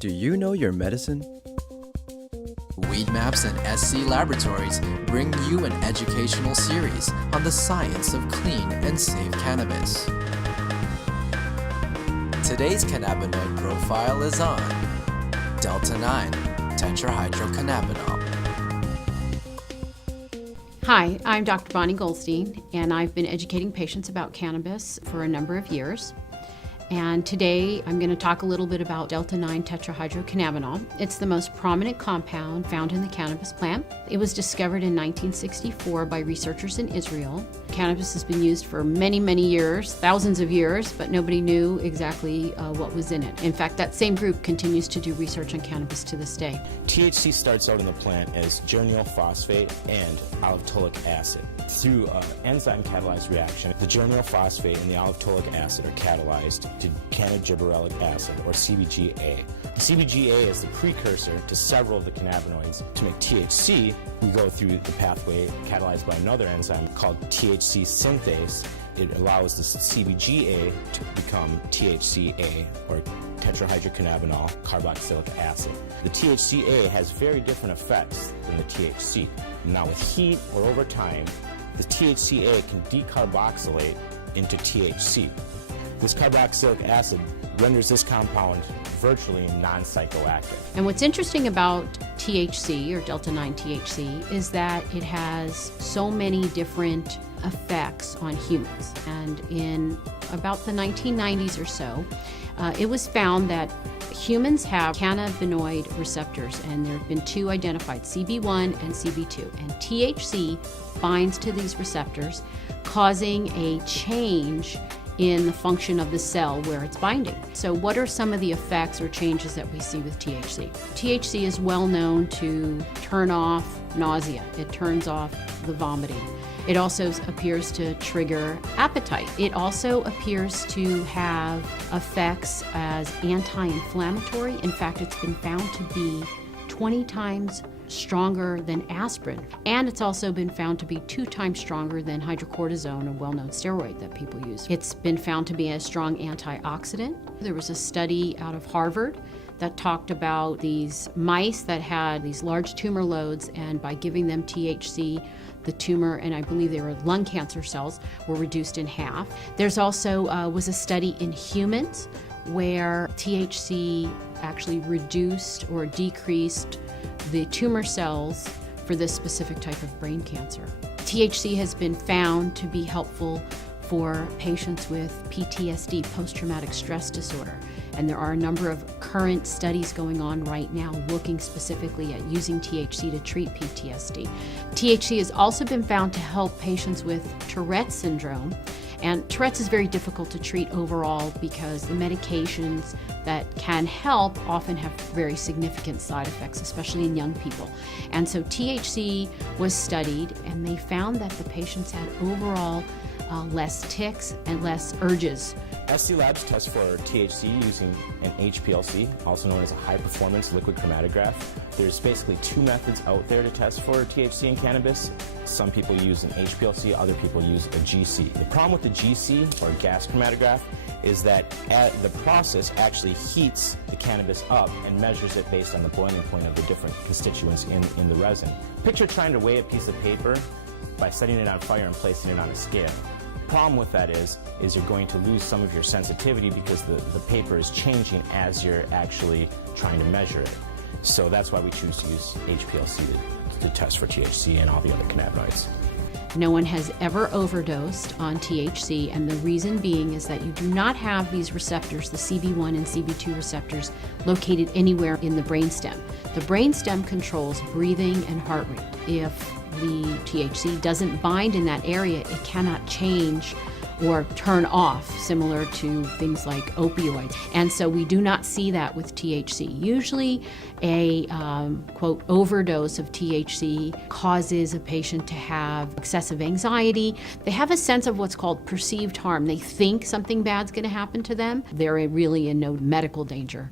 Do you know your medicine? Weed Maps and SC Laboratories bring you an educational series on the science of clean and safe cannabis. Today's cannabinoid profile is on Delta-9 tetrahydrocannabinol. Hi, I'm Dr. Bonnie Goldstein, and I've been educating patients about cannabis for a number of years. And today I'm going to talk a little bit about Delta-9 tetrahydrocannabinol. It's the most prominent compound found in the cannabis plant. It was discovered in 1964 by researchers in Israel. Cannabis has been used for many, many years, thousands of years, but nobody knew exactly what was in it. In fact, that same group continues to do research on cannabis to this day. THC starts out in the plant as geranyl phosphate and aliptolic acid. Through an enzyme-catalyzed reaction, the geranyl phosphate and the aliptolic acid are catalyzed to cannabigerolic acid, or CBGA. The CBGA is the precursor to several of the cannabinoids. To make THC, we go through the pathway catalyzed by another enzyme called THC synthase. It allows the CBGA to become THCA, or tetrahydrocannabinol carboxylic acid. The THCA has very different effects than the THC. Now with heat or over time, the THCA can decarboxylate into THC. This carboxylic acid renders this compound virtually non-psychoactive. And what's interesting about THC, or Delta-9 THC, is that it has so many different effects on humans. And in about the 1990s or so, it was found that humans have cannabinoid receptors, and there have been two identified, CB1 and CB2. And THC binds to these receptors, causing a change in the function of the cell where it's binding. So what are some of the effects or changes that we see with THC? THC is well known to turn off nausea. It turns off the vomiting. It also appears to trigger appetite. It also appears to have effects as anti-inflammatory. In fact, it's been found to be 20 times stronger than aspirin. And it's also been found to be 2 times stronger than hydrocortisone, a well-known steroid that people use. It's been found to be a strong antioxidant. There was a study out of Harvard that talked about these mice that had these large tumor loads, and by giving them THC, the tumor, and I believe they were lung cancer cells, were reduced in half. There's also was a study in humans where THC actually reduced or decreased the tumor cells for this specific type of brain cancer. THC has been found to be helpful for patients with PTSD, post-traumatic stress disorder. And there are a number of current studies going on right now looking specifically at using THC to treat PTSD. THC has also been found to help patients with Tourette's syndrome. And Tourette's is very difficult to treat overall because the medications that can help often have very significant side effects, especially in young people. And so THC was studied, and they found that the patients had overall less tics and less urges. SC Labs tests for THC using an HPLC, also known as a high-performance liquid chromatograph. There's basically 2 methods out there to test for THC in cannabis. Some people use an HPLC, other people use a GC. The problem with the GC, or gas chromatograph, is that the process actually heats the cannabis up and measures it based on the boiling point of the different constituents in the resin. Picture trying to weigh a piece of paper by setting it on fire and placing it on a scale. Problem with that is you're going to lose some of your sensitivity because the paper is changing as you're actually trying to measure it. So that's why we choose to use HPLC to test for THC and all the other cannabinoids. No one has ever overdosed on THC, and the reason being is that you do not have these receptors, the CB1 and CB2 receptors, located anywhere in the brainstem. The brainstem controls breathing and heart rate. If the THC doesn't bind in that area, it cannot change or turn off, similar to things like opioids. And so we do not see that with THC. Usually a, quote, overdose of THC causes a patient to have excessive anxiety. They have a sense of what's called perceived harm. They think something bad's gonna happen to them. They're really in no medical danger.